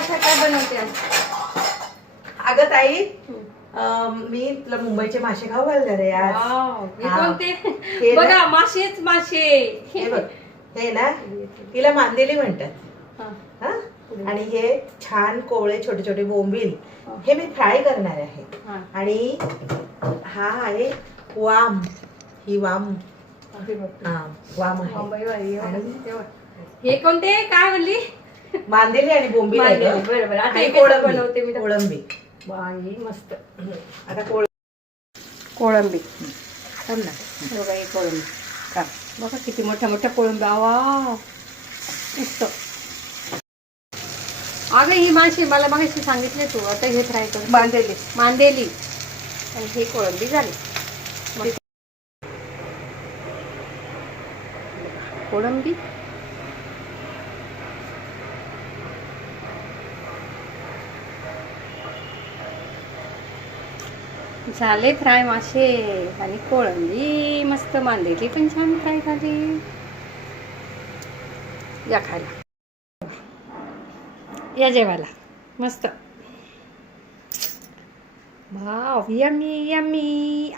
माशा काय बनवते आज? अगं ताई, मी तुला मुंबईचे मासे खाऊ घालणार आहे आज. वाव, हे हा. कोणते? हे ना- बघा मासेच मासे. हे बघ, हे ना तिला मांदेली म्हणतात. हा. हा? आणि हे छान कोवळे छोटे छोटे बोंबील हे मी फ्राय करणार आहे. हा. आणि हा आहे वाम. ही वाम. अरे बापरे. हा, वाम आहे. मुंबईवाली आहे. आणि तेव्हा. हे कोणते काय म्हणली? मांदेली आणि बोंबील आहे मांदेली, गं. बरोबर. आता आणि हे कसं बनवते कोळंबी. मी? कोळंबी बाई मस्त. आता कोळंबी. थांब ना. बघा ही कोळंबी. का बघा किती मोठ्या मोठ्या कोळंब्या. वाव मस्त. अगं ही माशी मला मगाशी सांगितले तू. आता हे फ्राय कर. मांदेली. मांदेली आणि ही कोळंबी झाली. मस्त. कोळंबी झाले फ्राय मासे आणि कोळंबी मस्त. मांदेली पण छान फ्राय झाली. या खायला, या जेवायला. मस्त. Wow, yummy yummy.